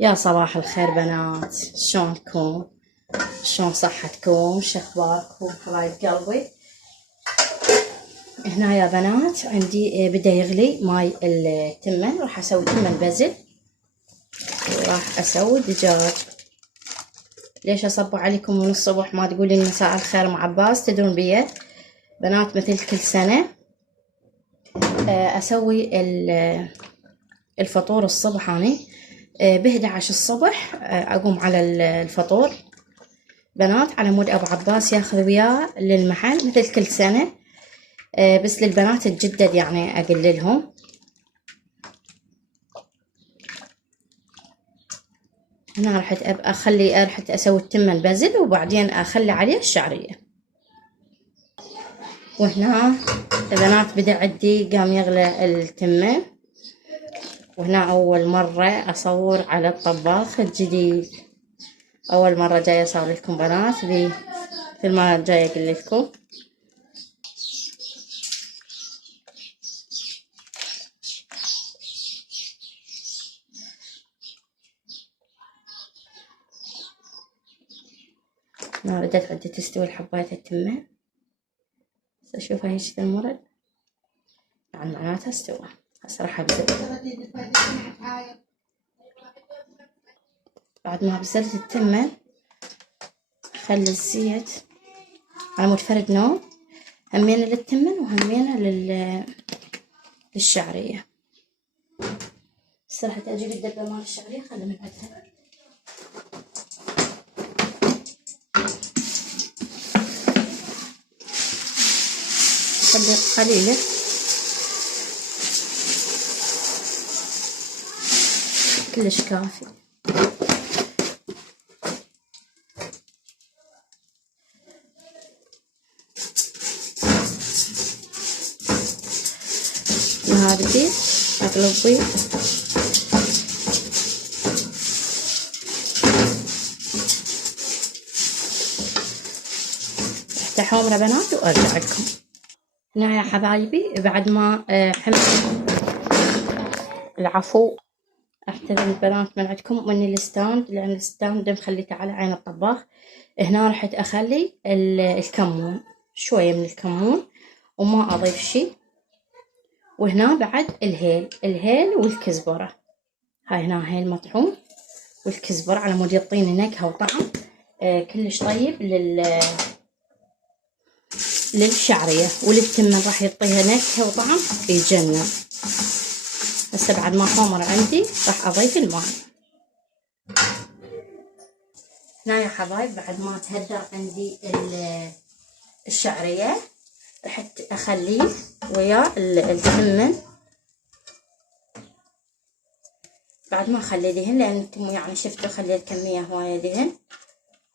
يا صباح الخير بنات، شلونكم؟ شلون صحتكم؟ شخباركم حبايب قلبي؟ هنا يا بنات عندي بدا يغلي ماي التمن. راح اسوي تمن بزل وراح اسوي دجاج. ليش اصبح عليكم من الصبح ما تقولين مساء الخير مع عباس؟ تدرون بيه بنات مثل كل سنة اسوي الفطور الصبح. اني ب11 الصبح اقوم على الفطور بنات على مود ابو عباس ياخذ وياه للمحل مثل كل سنة. بس للبنات الجدد يعني اقللهم. هنا رحت رحت اسوي التمن بزل وبعدين اخلي عليه الشعرية. وهنا بنات بدا عندي قام يغلى التمن. وهنا اول مرة اصور على الطباخ الجديد، اول مرة جاية اصور لكم بنات في المرة الجاية اقول لكم. هنا بدأت عندي تستوي الحباية التمن، بس اشوفها هيك المرد يعني معناتها استوى. هسه راح ابزل. بعد ما بزلت التمن خلي الزيت على مود فرد نوع، همينة للتمن وهمينة للشعرية. هسه راح اجيب الدبة مال الشعرية خلي من عندها. خلي قليلة كلش كافي. هنا بدي اقلب بيض حمرة بنات وارجع لكم. هنا يا حبايبي بعد ما حمرت، العفو اعتذر البنات من عندكم من الستاند، لان الستاند مخليته على عين الطباخ. هنا رحت اخلي الكمون، شوية من الكمون وما اضيف شي. وهنا بعد الهيل والكزبرة. هاي هنا هيل مطحون والكزبرة على مود يعطيني نكهة وطعم كلش طيب للشعرية وللتمن، راح يعطيها نكهة وطعم يجنن. هسه بعد ما حمر عندي راح اضيف الماء. هنا يا حبايب بعد ما تهدر عندي الشعرية رحت اخليه ويا التمن. بعد ما اخليه دهن، لان انتم يعني شفتوا خليت كمية هواية دهن،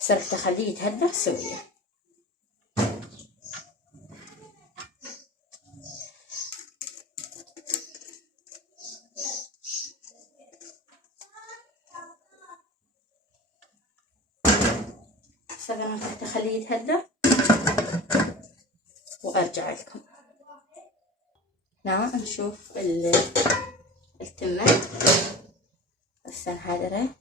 هسه رحت اخليه يتهدر سوية. هسه انا رحت اخليه يتهدر وارجع لكم. هنا نشوف التمن هسه انهدره.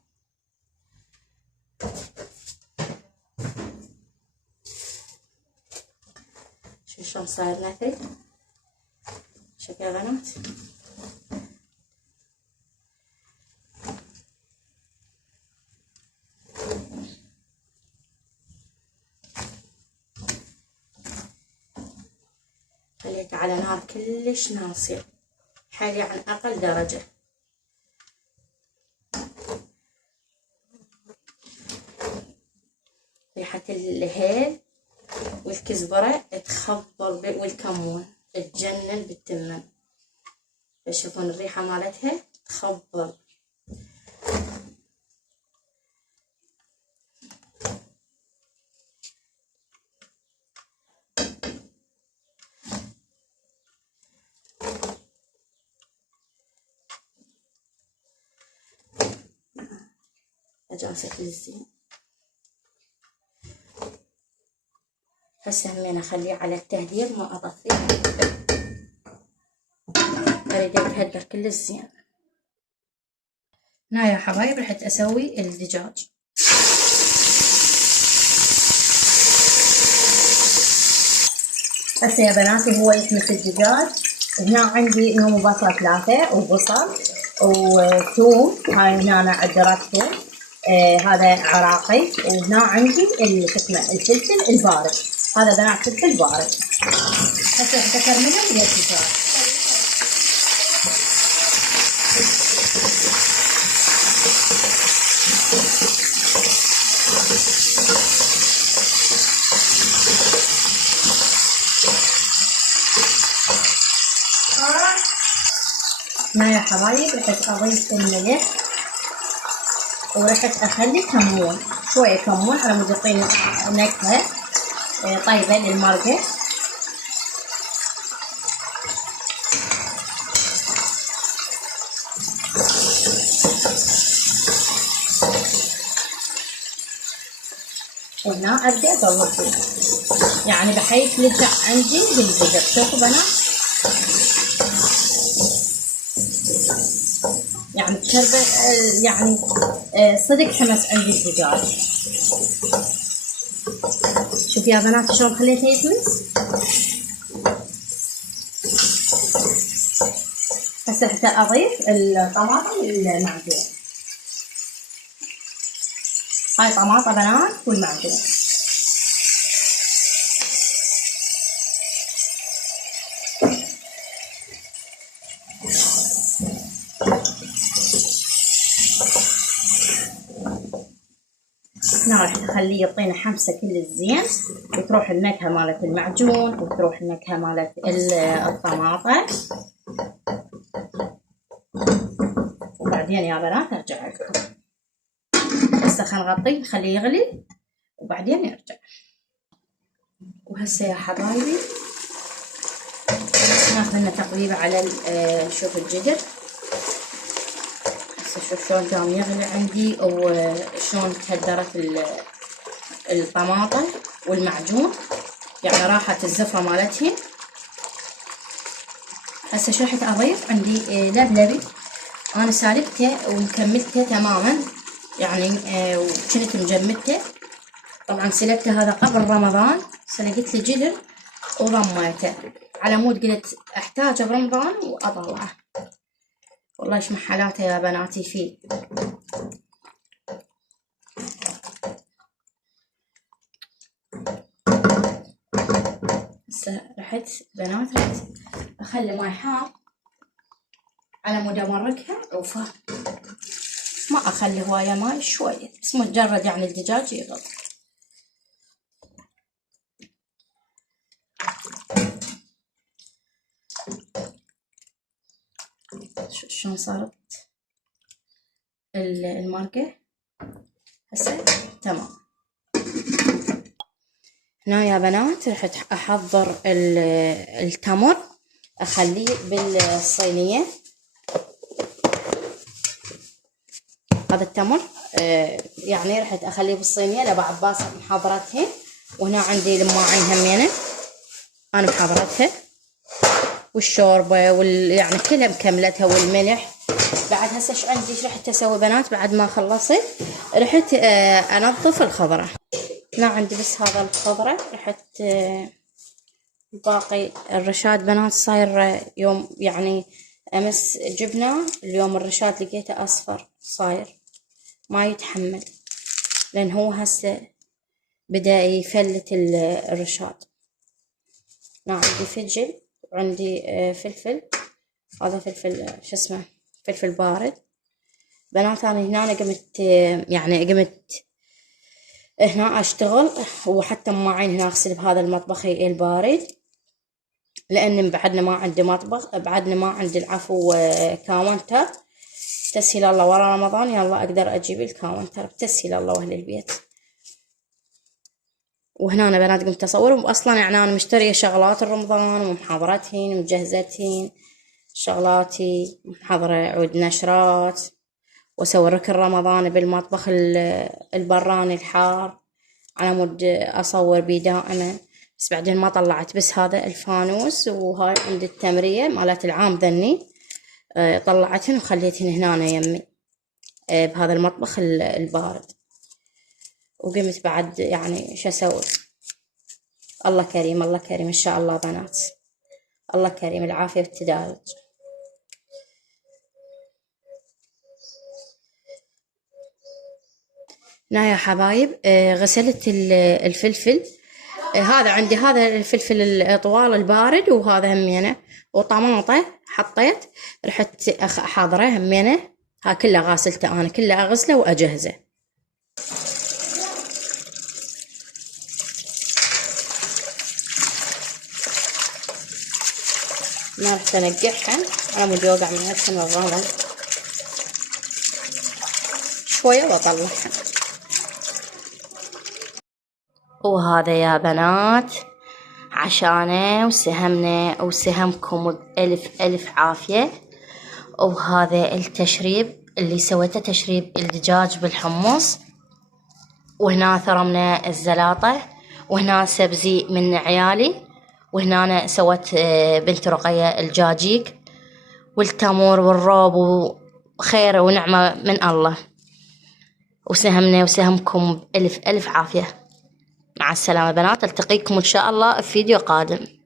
شوف شلون صاير نثري، شوف يا بنات. خليته على نار كلش ناصية، حالي عن اقل درجة. ريحة الهيل والكزبرة تخبل والكمون تجنن بالتمن. تشوفون الريحة مالتها تخبل. اجي امسك الزين. هسه همين اخليه على التهدير ما اطفيه، اريد يتهدر كل الزين. هنا يا حبايب رحت اسوي الدجاج. هسه يا بناتي هو يحمس الدجاج. هنا عندي نوم بصل 3 وبصل وثوم، هاي هنا أنا عدرات ثوم، هذا عراقي. وهنا عندي الفلفل البارد، هذا بنات فلفل بارد. هسه راح اكرملهم ويا الدجاج. هنا يا حبايب رحت اضيف الملح، ورحت اخلي كمون، شويه كمون على مود يعطيني نكهه طيبه للمرقه. وهنا ابدا اقلب يعني بحيث يرجع عندي بالبقر. شوفوا بنات يعني تشرب يعني صدق حمس عندي الدجاج. شوف يا بنات شلون خليته يحمس. هسه حتى اضيف الطماطم المعجون. هاي طماطم بنات والمعجون. هنا راح اخليه يعطينا حمسه كل الزين، وتروح النكهه مالت المعجون وتروح النكهه مالت الطماطم. وبعدين يا بنات ارجع لكم. هسه خلينا نغطيه نخليه يغلي وبعدين نرجع. وهسه يا حبايبي ناخذ لنا تقليبه على شوف الجدر. هسه شوف شلون قام يغلي عندي وشلون تهدرت الطماطم والمعجون، يعني راحت الزفره مالتهم. هسه شو رحت اضيف عندي لبلبي، انا سالكته ومكملته تماما يعني وكنت مجمدته. طبعا سلقته هذا قبل رمضان، سلقت لي جدر وضميته على مود قلت احتاجه برمضان واطلعه. والله ايش محلاته يا بناتي فيه. هسه رحت بنات رحت اخلي ماي حار على مود امرقها عوفه، ما اخلي هوايه ماي، شويه بس مجرد يعني الدجاج يغلي. شلون صارت المرقه هسه تمام. هنا يا بنات رحت احضر التمر، اخليه بالصينيه. هذا التمر يعني رحت اخليه بالصينيه لابو عباس محضرتهن، وهنا عندي الماعين همينه انا محضرتها، والشوربه يعني كلها مكملتها، والملح. بعد هسه ايش عندي ايش رحت اسوي بنات بعد ما خلصت؟ رحت انظف الخضره. هنا عندي بس هذا الخضره، رحت باقي الرشاد بنات صاير يوم يعني امس جبنه، اليوم الرشاد لقيته اصفر صاير ما يتحمل، لان هو هسه بدا يفلت الرشاد. هنا عندي فجل وعندي فلفل، هذا فلفل شو اسمه فلفل بارد. بنات انا هنا قمت يعني قمت هنا اشتغل، وحتى ماعين هنا اغسل بهذا المطبخ البارد، لان بعدنا ما عندي مطبخ، بعدنا ما عندي العفو كاونتر. تسهيل الله ورا رمضان يلا اقدر اجيب الكاونتر بتسهيل الله واهل البيت. وهنا أنا بنات قمت اصور، واصلا يعني انا مشتريه شغلات رمضان ومحضرتهن ومجهزتهن شغلاتي، محضره عود نشرات، واسوي ركن رمضان بالمطبخ البراني الحار على مود اصور بيه دائما. بس بعدين ما طلعت، بس هذا الفانوس وهاي عند التمرية مالت العام ذني طلعتهن وخليتهن هنا يمي. بهذا المطبخ البارد. وقمت بعد يعني شو اسوي. الله كريم الله كريم ان شاء الله بنات، الله كريم، العافية والتدارج. هنا يا حبايب غسلت الفلفل. هذا عندي، هذا الفلفل الطوال البارد، وهذا همينه، وطماطة حطيت، رحت حاضره همينه. ها كله غاسلته انا، كله اغسله واجهزه. ما رحت انقعها على مود يوقع من نفسه الرمل شويه واطلعها. وهذا يا بنات عشانه وسهمنا وسهمكم بألف ألف عافية. وهذا التشريب اللي سويته، تشريب الدجاج بالحمص. وهنا ثرمنا الزلاطة، وهنا سبزي من عيالي، وهنا أنا سويت بنت رقية الجاجيك والتمور والروب، وخير ونعمة من الله. وسهمنا وسهمكم بألف ألف عافية. مع السلامة بنات، التقيكم إن شاء الله في فيديو قادم.